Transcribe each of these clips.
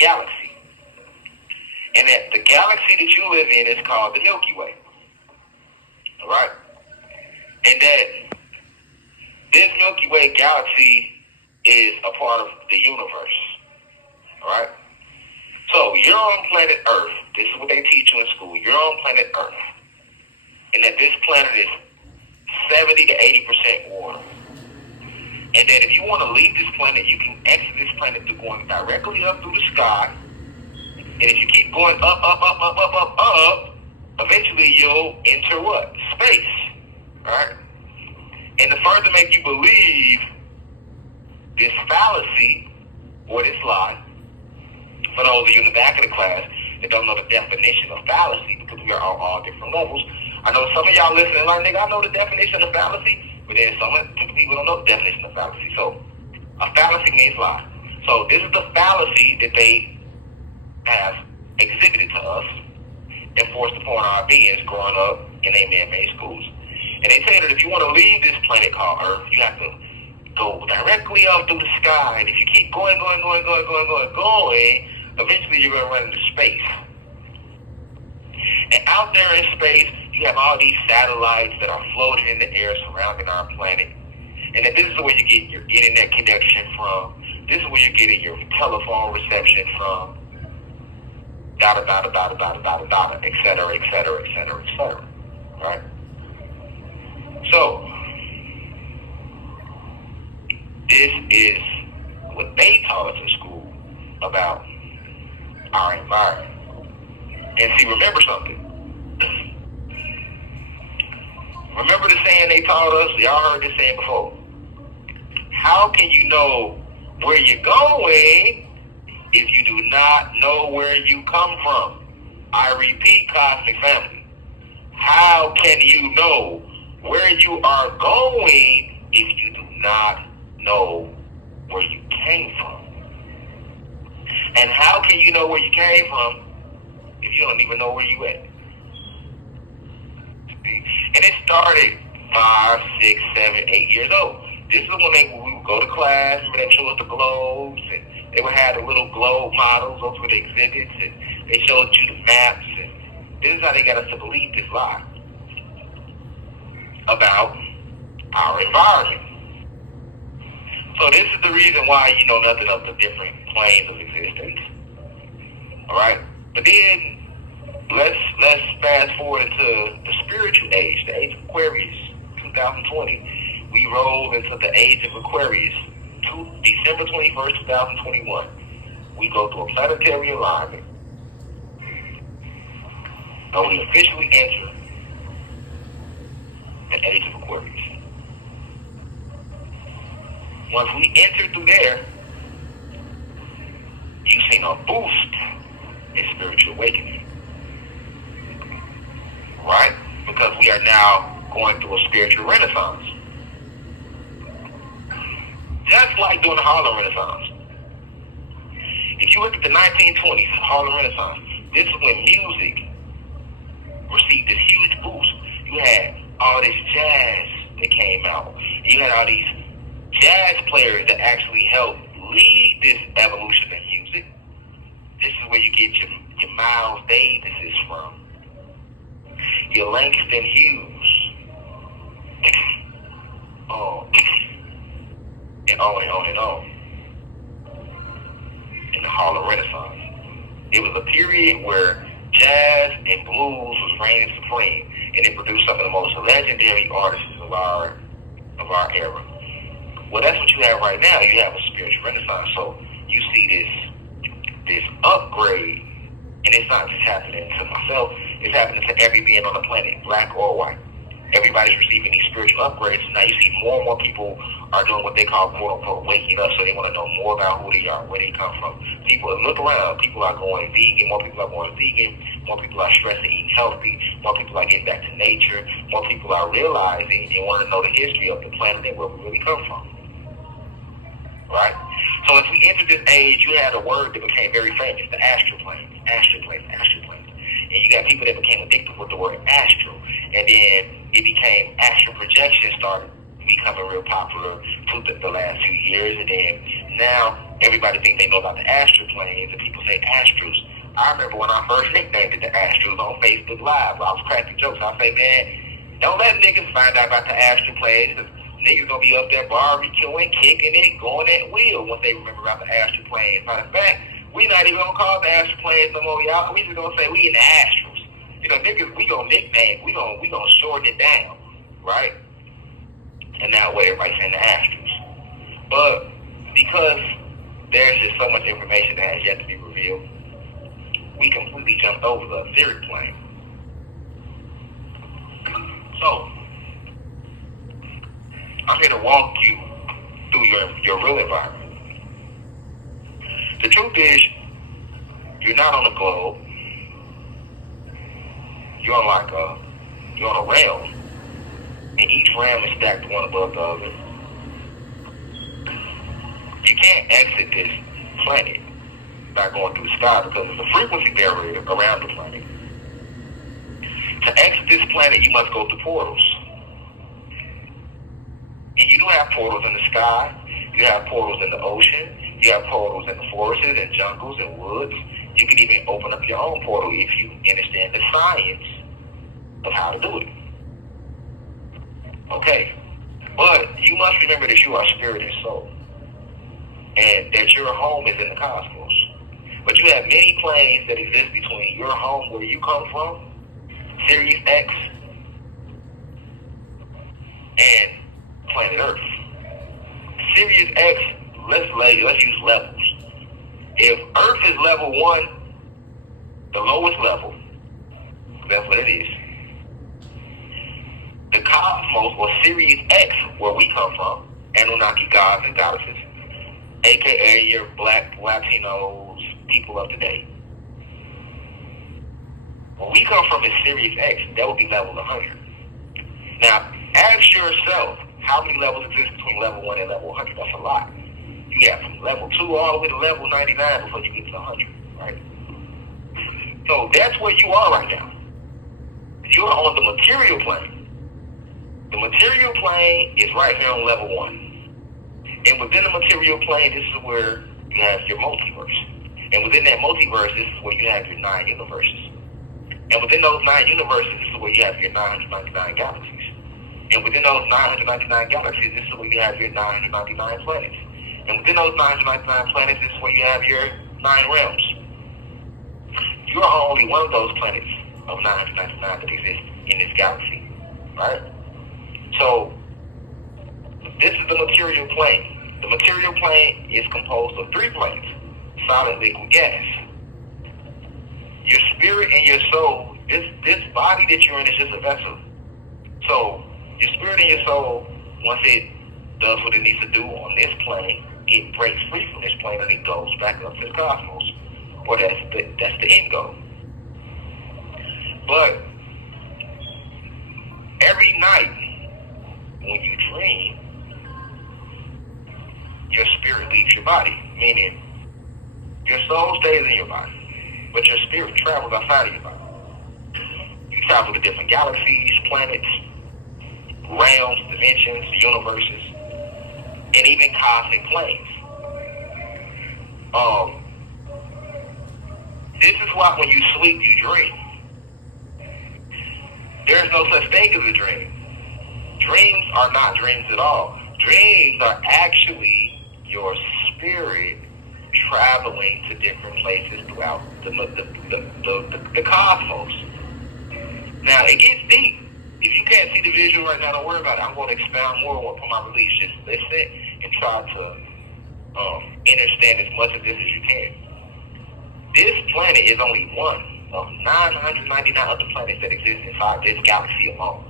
galaxy. And that the galaxy that you live in is called the Milky Way. Alright? And that this Milky Way galaxy is a part of the universe. Alright? So you're on planet Earth. This is what they teach you in school. You're on planet Earth. And that this planet is 70 to 80% water. And that if you want to leave this planet, you can exit this planet through going directly up through the sky. And if you keep going up, eventually you'll enter what? Space. Alright? And to further make you believe this fallacy or this lie, for those of you in the back of the class that don't know the definition of fallacy, because we are on all different levels. I know some of y'all listening like, nigga, I know the definition of fallacy, but then some people don't know the definition of fallacy. So a fallacy means lie. So this is the fallacy that they have exhibited to us and forced upon our beings growing up in their man-made schools. And they say that if you want to leave this planet called Earth, you have to go directly up through the sky. And if you keep going, eventually you're going to run into space. And out there in space, you have all these satellites that are floating in the air surrounding our planet. And then this is where you get your internet connection from. This is where you're getting your telephone reception from. Et cetera, et cetera, et cetera, et cetera. Right? So, this is what they taught us in school about our environment. And see, remember something. Remember the saying they taught us? Y'all heard this saying before. How can you know where you're going if you do not know where you come from? I repeat, cosmic family. How can you know where you are going if you do not know where you came from? And how can you know where you came from if you don't even know where you at? And it started 5, 6, 7, 8 years old. This is when we would go to class. Remember they showed us the globes, and they would have the little globe models. Those were the exhibits, and they showed you the maps. And this is how they got us to believe this lie about our environment. So this is the reason why you know nothing of the different planes of existence. All right, but then let's fast forward into the spiritual age, the age of Aquarius, 2020. We roll into the age of Aquarius, December 21st, 2021. We go through a planetary alignment, and we officially enter the age of Aquarius. Once we enter through there, you've seen a boost in spiritual awakening. Right? Because we are now going through a spiritual renaissance. Just like during the Harlem Renaissance. If you look at the 1920s, Harlem Renaissance, this is when music received this huge boost. You had all this jazz that came out. You had all these jazz players that actually helped lead this evolution in music. This is where you get your Miles Davises from. Your Langston Hughes. And on and on and on. In the Harlem Renaissance. It was a period where jazz and blues was reigning supreme, and it produced some of the most legendary artists of our era. Well, that's what you have right now. You have a spiritual renaissance. So you see this upgrade, and it's not just happening to myself. It's happening to every being on the planet, black or white. Everybody's receiving these spiritual upgrades. Now you see more and more people are doing what they call, quote unquote, waking up. So they want to know more about who they are, where they come from. People look around. People are going vegan. More people are going vegan. More people are stressing eating healthy. More people are getting back to nature. More people are realizing and want to know the history of the planet and where we really come from. Right? So as we entered this age, you had a word that became very famous, the astral planes. Astral planes, astral planes. And you got people that became addicted with the word astral. And then it became astral projection started becoming real popular the last few years. And then Now, everybody thinks they know about the astral planes, and people say astrals. I remember when I first nicknamed it the astrals on Facebook Live. I was cracking jokes. I say, man, don't let niggas find out about the astral planes. Niggas gonna be up there barbecuing, kicking it, going at will once they remember about the astral planes. Matter of fact, we not even gonna call it the astral planes no more, y'all. We just gonna say we in the astrals. You know, niggas, we gonna nickname, we gonna shorten it down, right? And that way everybody's saying the astrals. But because there's just so much information that has yet to be revealed, we completely jumped over the etheric plane. So, I'm here to walk you through your real environment. The truth is, you're not on a globe. You're on a realm. And each realm is stacked one above the other. You can't exit this planet by going through the sky because there's a frequency barrier around the planet. To exit this planet, you must go through portals. And you do have portals in the sky. You have portals in the ocean. You have portals in the forests and jungles and woods. You can even open up your own portal if you understand the science of how to do it. Okay. But you must remember that you are spirit and soul. And that your home is in the cosmos. But you have many planes that exist between your home where you come from, Sirius X, and planet Earth. Sirius X, let's use levels. If Earth is level 1, the lowest level, that's what it is. The cosmos, or Sirius X, where we come from, Anunnaki gods and goddesses, aka your black, Latinos, people of today. Where we come from is Sirius X, that would be level 100. Now, ask yourself, how many levels exist between level 1 and level 100? That's a lot. You have from level 2 all the way to level 99 before you get to 100, right? So that's where you are right now. You're on the material plane. The material plane is right here on level 1. And within the material plane, this is where you have your multiverse. And within that multiverse, this is where you have your 9 universes. And within those 9 universes, this is where you have your 999 galaxies. And within those 999 galaxies, this is where you have your 999 planets. And within those 999 planets, this is where you have your 9 realms. You are only one of those planets of 999 that exist in this galaxy, right? So, this is the material plane. The material plane is composed of 3 planes: solid, liquid, gas. Your spirit and your soul, this body that you're in is just a vessel. So, your spirit and your soul, once it does what it needs to do on this plane, it breaks free from this plane and it goes back up to the cosmos. Or that's the end goal. But every night when you dream, your spirit leaves your body, meaning your soul stays in your body, but your spirit travels outside of your body. You travel to different galaxies, planets, realms, dimensions, universes, and even cosmic planes. This is why when you sleep, you dream. There's no such thing as a dream. Dreams are not dreams at all. Dreams are actually your spirit traveling to different places throughout the cosmos. Now, it gets deep. If you can't see the visual right now, don't worry about it. I'm going to expound more on my release. Just listen and try to understand as much of this as you can. This planet is only one of 999 other planets that exist inside this galaxy alone.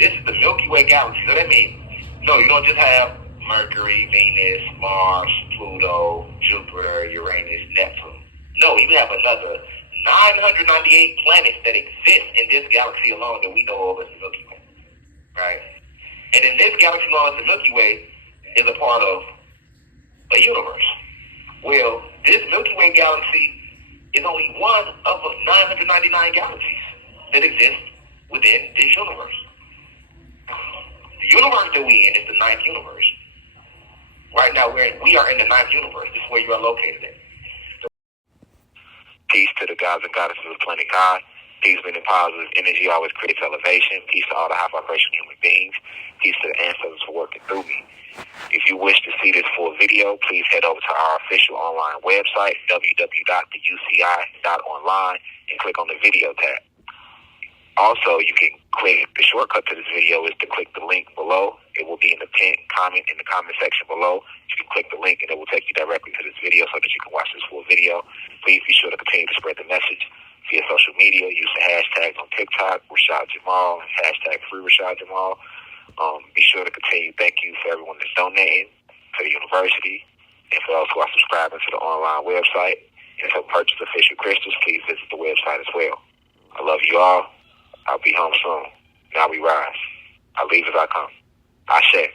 This is the Milky Way galaxy. So that means, no, you don't just have Mercury, Venus, Mars, Pluto, Jupiter, Uranus, Neptune. No, you have another 998 planets that exist in this galaxy alone that we know of as the Milky Way, right? And in this galaxy alone as the Milky Way is a part of a universe. Well, this Milky Way galaxy is only one of 999 galaxies that exist within this universe. The universe that we in is the 9th universe. Right now, we are in the ninth universe. This is where you are located at. Peace to the gods and goddesses of the planet God. Peace, meaning positive energy always creates elevation. Peace to all the high vibration human beings. Peace to the ancestors for working through me. If you wish to see this full video, please head over to our official online website, www.theuci.online, and click on the video tab. Also, you can click, the shortcut to this video is to click the link below. It will be in the pinned comment in the comment section below. You can click the link and it will take you directly to this video so that you can watch this full video. Please be sure to continue to spread the message via social media. Use the hashtags on TikTok, Rashad Jamal, and hashtag free Rashad Jamal. Be sure to continue. Thank you for everyone that's donating to the university and for those who are subscribing to the online website. And to purchase official crystals, please visit the website as well. I love you all. I'll be home soon. Now we rise. I leave as I come. Ashe.